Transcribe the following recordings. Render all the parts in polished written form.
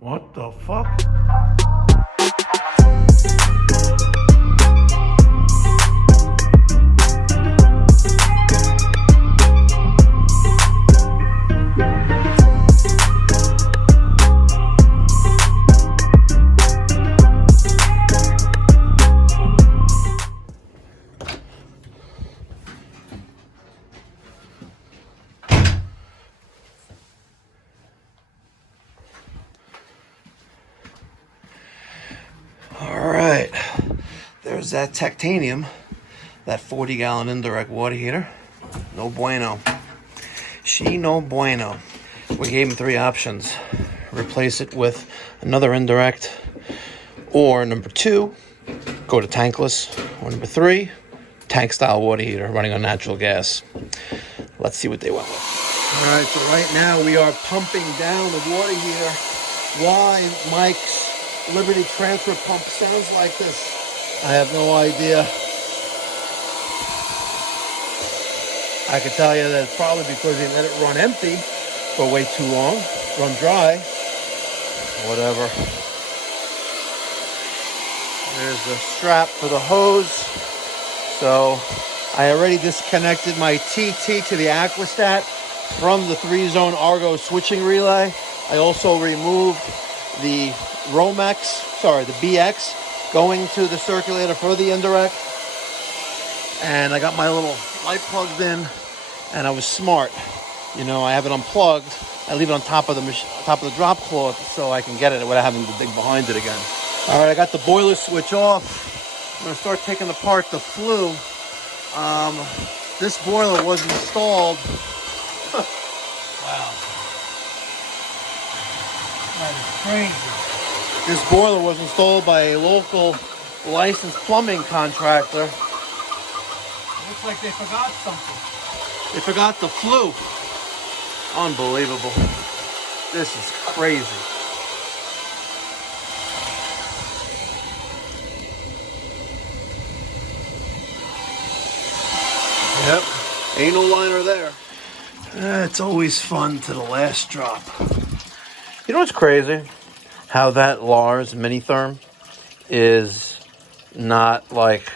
What the fuck? There's that titanium, that 40-gallon indirect water heater. No bueno. She no bueno. We gave him 3 options. Replace it with another indirect, or number 2, go to tankless, or number 3, tank style water heater running on natural gas. Let's see what they went with. All right, so right now we are pumping down the water heater. Why Mike's Liberty transfer pump sounds like this, I have no idea. I can tell you that it's probably because they let it run empty for way too long, run dry, whatever. There's the strap for the hose. So I already disconnected my TT to the Aquastat from the 3-zone Argo switching relay. I also removed the the BX going to the circulator for the indirect. And I got my little light plugged in, and I was smart. You know, I have it unplugged. I leave it on top of the drop cloth so I can get it without having to dig behind it again. All right, I got the boiler switch off. I'm gonna start taking apart the flue. This boiler was installed. Wow. That is crazy. This boiler was installed by a local licensed plumbing contractor. Looks like they forgot something. They forgot the flue. Unbelievable. This is crazy. Yep, ain't no liner there. It's always fun to the last drop. You know what's crazy? How that Lars Minitherm is not like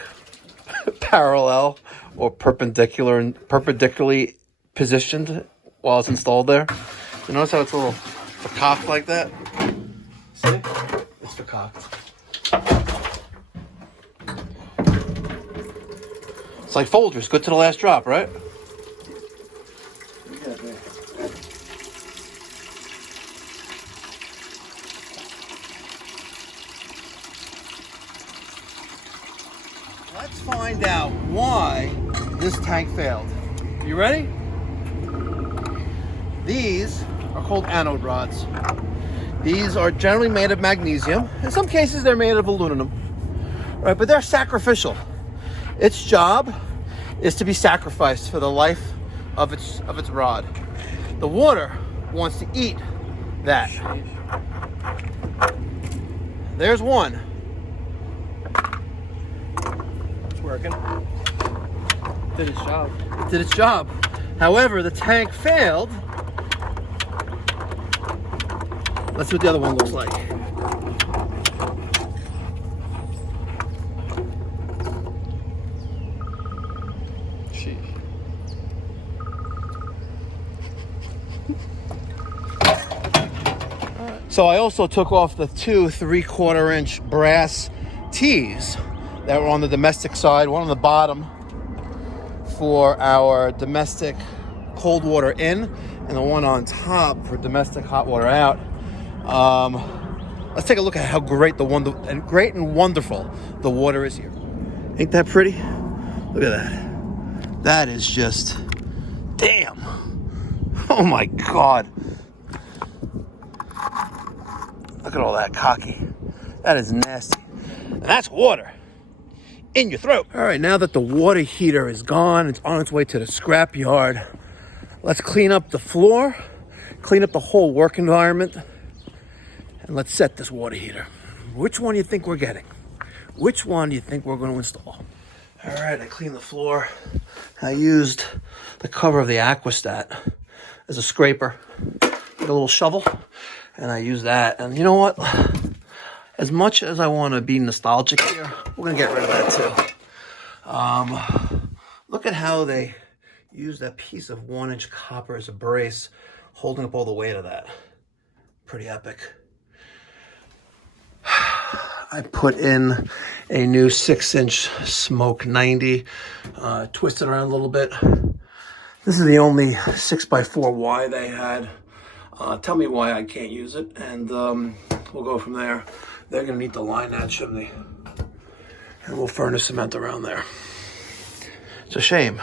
parallel or perpendicularly positioned while it's installed there. You notice how it's a little cocked like that? See? It's cocked. It's like Folgers, good to the last drop, right? Let's find out why this tank failed. You ready? These are called anode rods. These are generally made of magnesium. In some cases, they're made of aluminum. Right, but they're sacrificial. Its job is to be sacrificed for the life of its rod. The water wants to eat that. There's one. It's working. Did its job. It did its job. However, the tank failed. Let's see what the other one looks like. So I also took off the 2 3/4-inch brass T's that were on the domestic side, one on the bottom for our domestic cold water in, and the one on top for domestic hot water out. Let's take a look at how great and wonderful the water is here. Ain't that pretty? Look at that. That is just, damn. Oh my God. Look at all that cocky. That is nasty. And that's water in your throat. All right, now that the water heater is gone, it's on its way to the scrap yard. Let's clean up the floor, clean up the whole work environment, and let's set this water heater. Which one do you think we're getting? Which one do you think we're going to install? All right, I cleaned the floor. I used the cover of the Aquastat as a scraper, with a little shovel. and I use that. And you know what? As much as I want to be nostalgic here, we're going to get rid of that too. Look at how they use that piece of 1-inch copper as a brace, holding up all the weight of that. Pretty epic. I put in a new 6-inch Smoke 90, twisted around a little bit. This is the only 6x4Y they had. Tell me why I can't use it, and we'll go from there. They're gonna need to line that chimney, and we'll furnace cement around there. It's a shame.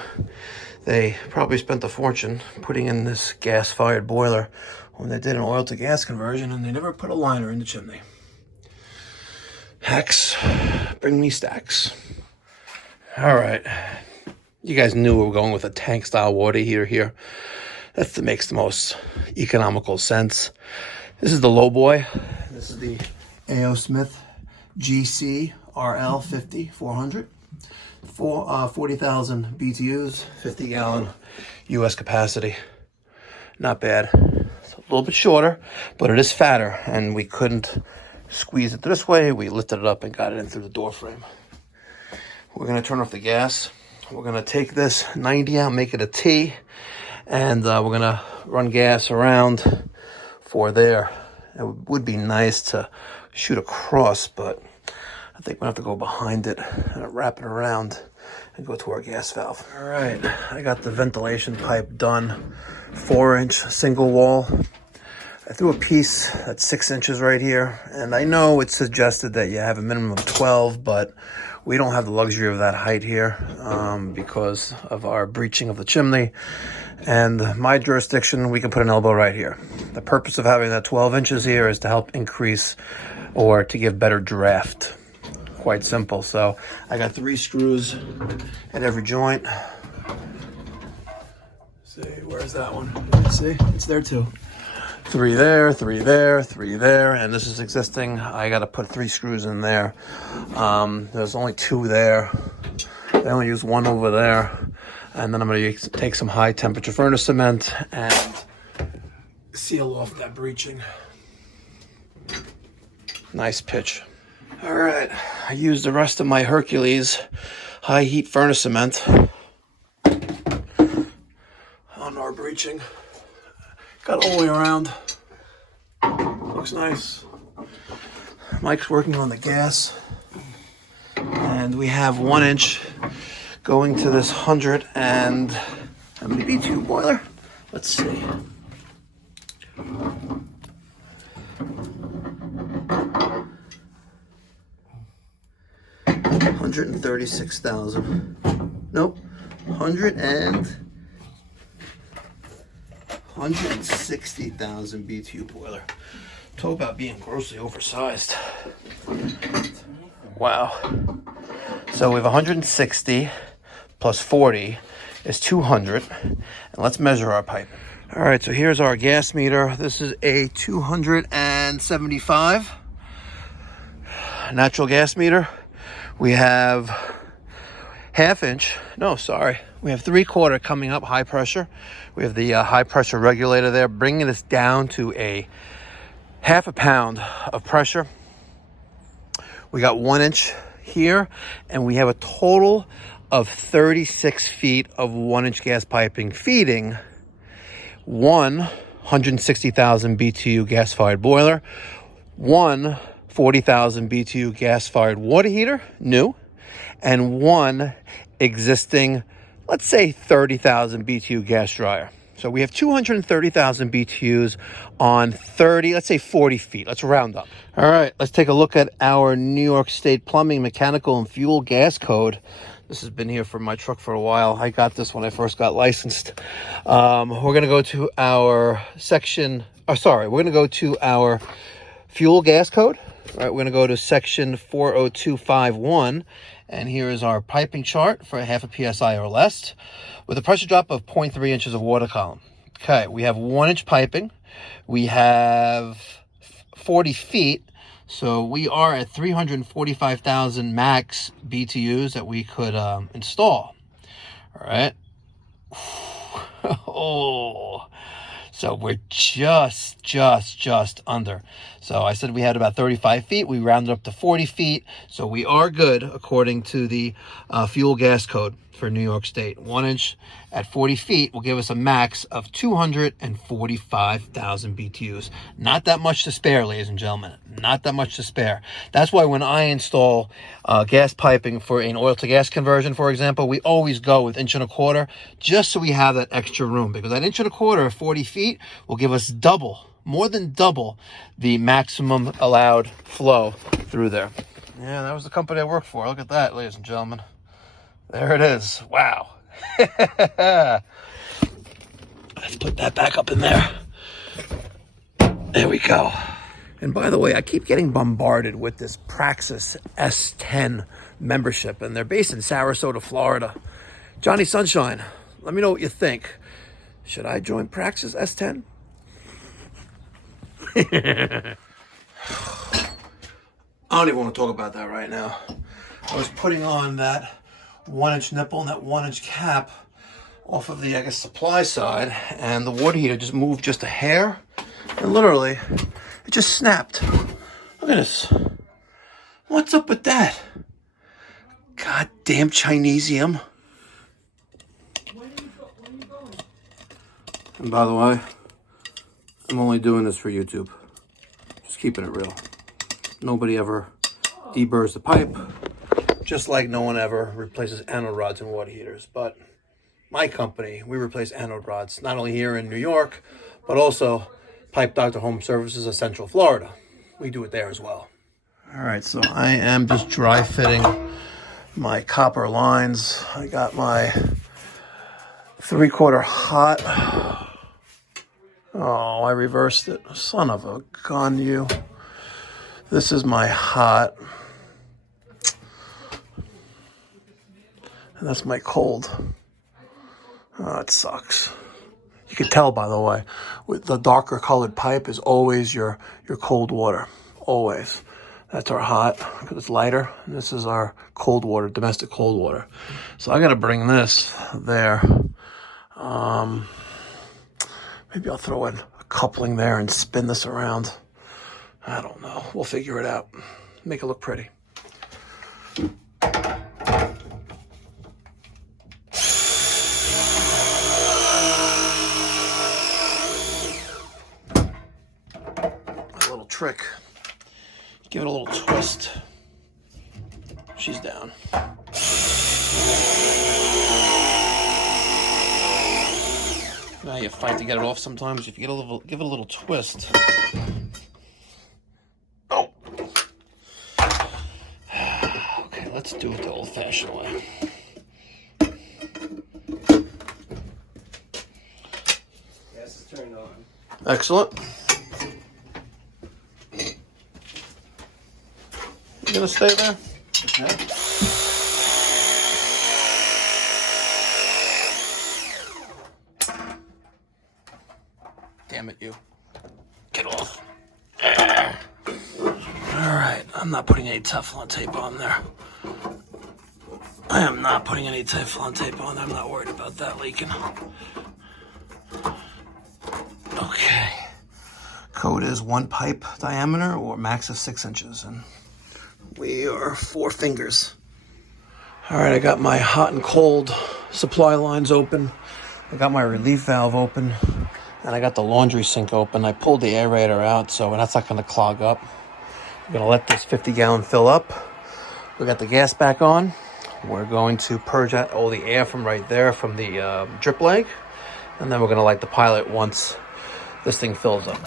They probably spent a fortune putting in this gas-fired boiler when they did an oil-to-gas conversion, and they never put a liner in the chimney. Hacks, bring me stacks. All right. You guys knew we were going with a tank-style water heater here. That makes the most economical sense. This is the low boy. This is the A.O. Smith GC RL 50-400. 40,000 BTUs, 50-gallon U.S. capacity. Not bad. It's a little bit shorter, but it is fatter, and we couldn't squeeze it this way. We lifted it up and got it in through the door frame. We're going to turn off the gas. We're going to take this 90 out, make it a T, and we're going to run gas around for there. It would be nice to shoot across, but I think we're going to have to go behind it and wrap it around and go to our gas valve. All right, I got the ventilation pipe done. 4-inch single wall. I threw a piece that's 6 inches right here, and I know it suggested that you have a minimum of 12, but we don't have the luxury of that height here because of our breaching of the chimney. And my jurisdiction, we can put an elbow right here. The purpose of having that 12 inches here is to help increase or to give better draft. Quite simple. So I got 3 screws at every joint. See, where's that one? See, it's there too. 3 there, 3 there, 3 there, and this is existing. I got to put 3 screws in there. There's only 2 there. They only use 1 over there. And then I'm going to take some high temperature furnace cement and seal off that breaching. Nice pitch. All right, I used the rest of my Hercules high heat furnace cement on our breaching. Got all the way around. Looks nice. Mike's working on the gas. And we have 1 inch going to this 100 and how many BTU boiler? Let's see. 136,000. Nope. 160,000 BTU boiler. Talk about being grossly oversized. Wow. So we have 160 plus 40 is 200. And let's measure our pipe. All right, so here's our gas meter. This is a 275 natural gas meter. We have half inch. No, sorry. We have 3/4 coming up, high pressure. We have the high pressure regulator there, bringing us down to a half a pound of pressure. We got 1 inch here, and we have a total of 36 feet of 1 inch gas piping feeding 160,000 BTU gas fired boiler, 40,000 BTU gas fired water heater, new, and 1 existing, let's say 30,000 BTU gas dryer. So we have 230,000 BTUs on 30, let's say 40 feet. Let's round up. All right, let's take a look at our New York State Plumbing, Mechanical, and Fuel Gas Code. This has been here for my truck for a while. I got this when I first got licensed. We're going to go to our section, we're going to go to our fuel gas code. All right, we're going to go to section 40251. And here is our piping chart for half a PSI or less with a pressure drop of 0.3 inches of water column. Okay, we have 1 inch piping. We have 40 feet. So we are at 345,000 max BTUs that we could install. All right. Oh, So we're just under. So I said we had about 35 feet. We rounded up to 40 feet. So we are good according to the fuel gas code for New York State. 1 inch at 40 feet will give us a max of 245,000 BTUs. Not that much to spare, ladies and gentlemen. Not that much to spare. That's why when I install gas piping for an oil to gas conversion, for example, we always go with 1.25 inches, just so we have that extra room, because that 1.25 inches at 40 feet will give us more than double the maximum allowed flow through there. Yeah, that was the company I worked for. Look at that, ladies and gentlemen. There it is. Wow. Let's put that back up in there. There we go. And by the way, I keep getting bombarded with this Praxis S10 membership, and they're based in Sarasota, Florida. Johnny Sunshine, let me know what you think. Should I join Praxis S10? I don't even want to talk about that right now. I was putting on that 1 inch nipple and that 1 inch cap off of the, I guess, supply side, and the water heater just moved just a hair, and literally it just snapped. Look at this. What's up with that? Goddamn Chinesium. And by the way, I'm only doing this for YouTube. Just keeping it real. Nobody ever deburrs the pipe, just like no one ever replaces anode rods in water heaters. But my company, we replace anode rods, not only here in New York, but also Pipe Doctor Home Services of Central Florida. We do it there as well. All right, so I am just dry fitting my copper lines. I got my 3/4 hot. Oh, I reversed it. Son of a gun, you. This is my hot. And that's my cold. Oh, it sucks. You can tell, by the way, with the darker colored pipe is always your cold water. Always. That's our hot, because it's lighter. And this is our cold water, domestic cold water. So I got to bring this there. Maybe I'll throw in a coupling there and spin this around. I don't know. We'll figure it out. Make it look pretty. A little trick. Give it a little twist. She's down. Now you fight to get it off sometimes. If you give it a little twist. Oh. Okay, let's do it the old-fashioned way. Gas is turned on. Excellent. You gonna stay there? Okay. Damn it, you. Get off. Alright, I'm not putting any Teflon tape on there. I am not putting any Teflon tape on there. I'm not worried about that leaking. Okay. Code is 1 pipe diameter or max of 6 inches. And we are 4 fingers. Alright, I got my hot and cold supply lines open. I got my relief valve open. And I got the laundry sink open. I pulled the aerator out, so that's not going to clog up. I'm going to let this 50-gallon fill up. We got the gas back on. We're going to purge out all the air from right there from the drip leg. And then we're going to light the pilot once this thing fills up.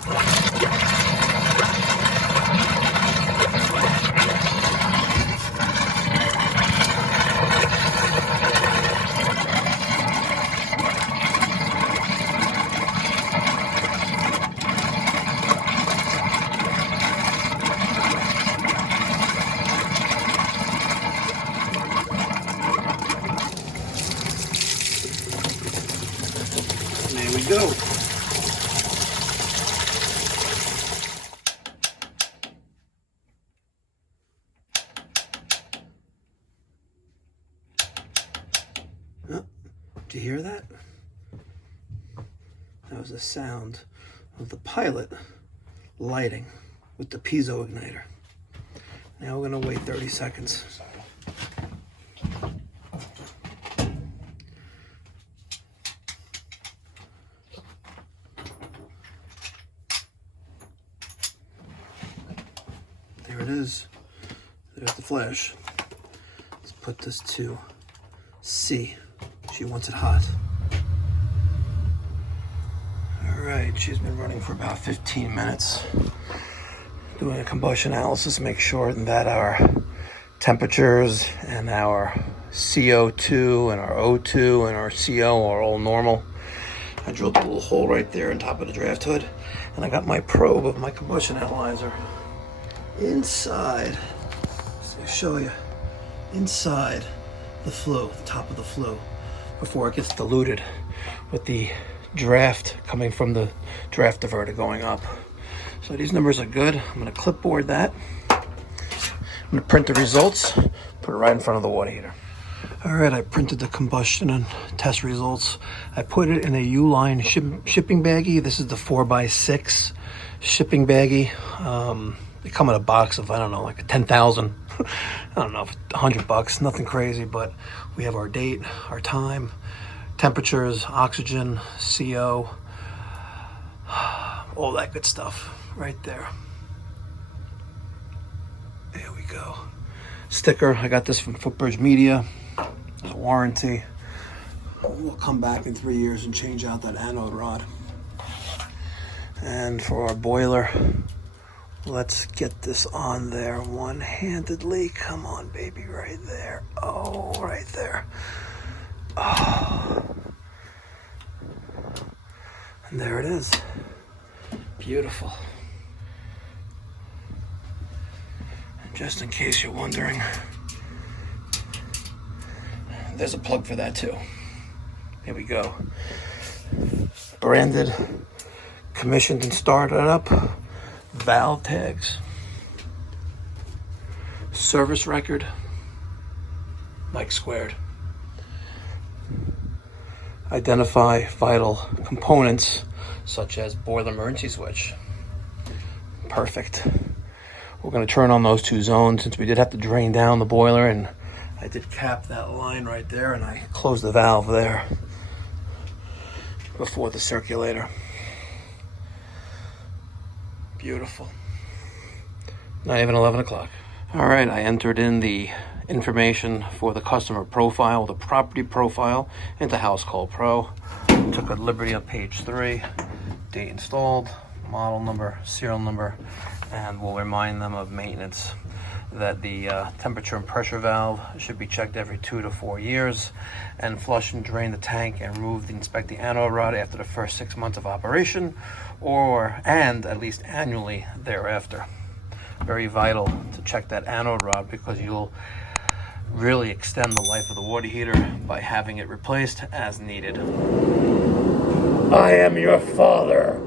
There we go. Oh, do you hear that? That was the sound of the pilot lighting with the piezo igniter. Now we're gonna wait 30 seconds. There it is. There's the flash. Let's put this to C. She wants it hot. All right, she's been running for about 15 minutes. Doing a combustion analysis, make sure that our temperatures and our CO2 and our O2 and our CO are all normal. I drilled a little hole right there on top of the draft hood, and I got my probe of my combustion analyzer inside. I'll show you inside the flue, the top of the flue, before it gets diluted with the draft coming from the draft diverter going up. So these numbers are good. I'm going to clipboard that. I'm going to print the results, put it right in front of the water heater. All right, I printed the combustion and test results. I put it in a U-line shipping baggie. This is the 4x6 shipping baggie. They come in a box of, I don't know, like 10,000. I don't know, $100, nothing crazy, but we have our date, our time, temperatures, oxygen, CO, all that good stuff right there. There we go. Sticker, I got this from Footbridge Media. There's a warranty. We'll come back in 3 years and change out that anode rod. And for our boiler, let's get this on there one-handedly. Come on, baby, right there. Oh, right there. Oh. And there it is. Beautiful. And just in case you're wondering, there's a plug for that too. Here we go. Branded, commissioned and started up. Valve tags. Service record. Mike squared. Identify vital components such as boiler emergency switch. Perfect. We're going to turn on those two zones since we did have to drain down the boiler, and I did cap that line right there, and I closed the valve there before the circulator. Beautiful. Not even 11 o'clock. All right, I entered in the information for the customer profile, the property profile, into House Call Pro. Took a liberty on page 3, date installed, model number, serial number, and we'll remind them of maintenance, that the temperature and pressure valve should be checked every 2 to 4 years, and flush and drain the tank and remove the inspect the anode rod after the first 6 months of operation, and at least annually thereafter. Very vital to check that anode rod, because you'll really extend the life of the water heater by having it replaced as needed. I am your father.